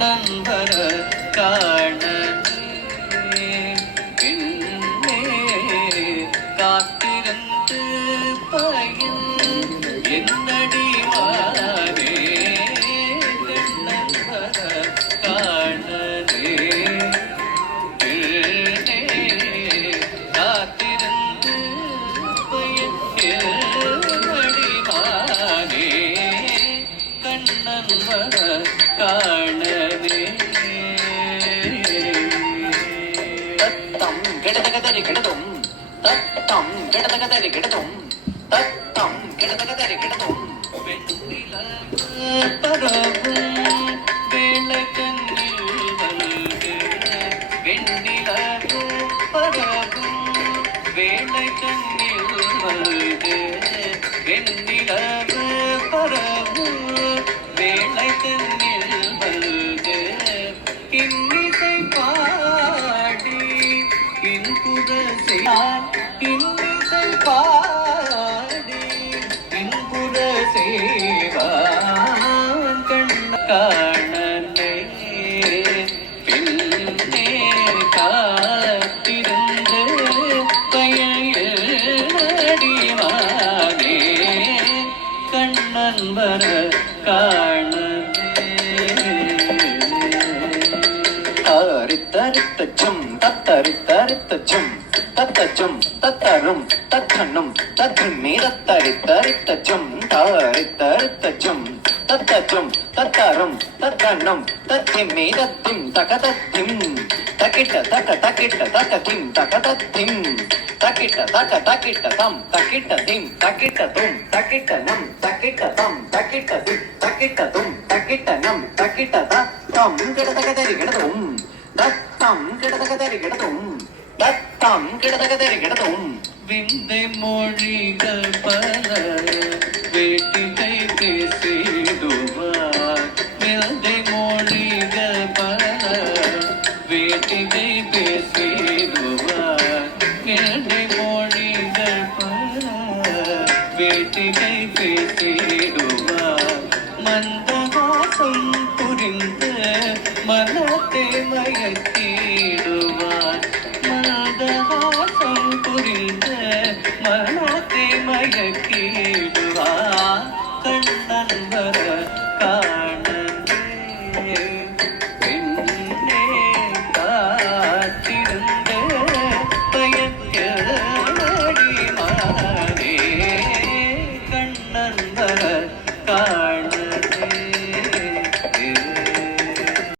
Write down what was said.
நண்பர காணனே பின்னே காத்திருந்து பயன் என்னடி வாரே நண்பர காணனே பின்னே காத்திருந்து பயன் என்னடி வாரே கண்ணன்பர காணனே தத்தம் கெடதகதரி கெடதும் தத்தம் கெடதகதரி கெடதும் தத்தம் கெடதகதரி கெடதும் வெண்ணில பரவும் வேளக்கண்ணில் வல்கு வெண்ணில பரவும் வேளக்கண்ணில் வல்கு வெண்ணில பரவும் வேளக்கண்ணில் வல்கு இன்னிசை பாடி இன்புரசையான் இன்னிசை பாடி இன்புரசேவான் கண்ண காணனே பின்னே காத்திருந்து பயனடிவானே கண்ணன்பர காணனே தரித்தரித்தச்சும் தத்தரித்தரித்தச்சும் தத்தச்சும் தத்தரும் தத்தன்னும் தத்துமே தத்தரித்தரித்தச்சும் தரித்தரித்தச்சும் தத்தச்சும் தத்தரும் தத்தன்னும் தத்திமே தத்திம் தகதத்திம் தக்கிட்ட தக்க தக்கிட்ட தக்கதிம் தகதத்திம் தக்கிட்ட தக்க தக்கிட்ட தம் தக்கிட்ட திம் தக்கிட்ட தும் தக்கிட்ட நம் தக்கிட்ட தம் தக்கிட்ட திம் தக்கிட்ட தும் தக்கிட்ட நம் தக்கிட்ட தம் கிடதகதரி கிடதும் தத்தம் கிடதகதரி கிடதும் தத்தம் கிடதகதரி கிடதும் விந்தை மொழிகள் பல வேட்டிகை பேசிடுவார் விந்தை மொழிகள் பல வேட்டிகை பேசிடுவார் விந்தை மொழிகள் பல வேட்டிகை பேசிடுவார் மந்தகாசம் புரிந்து மனத்தை மயக்கிடுவார்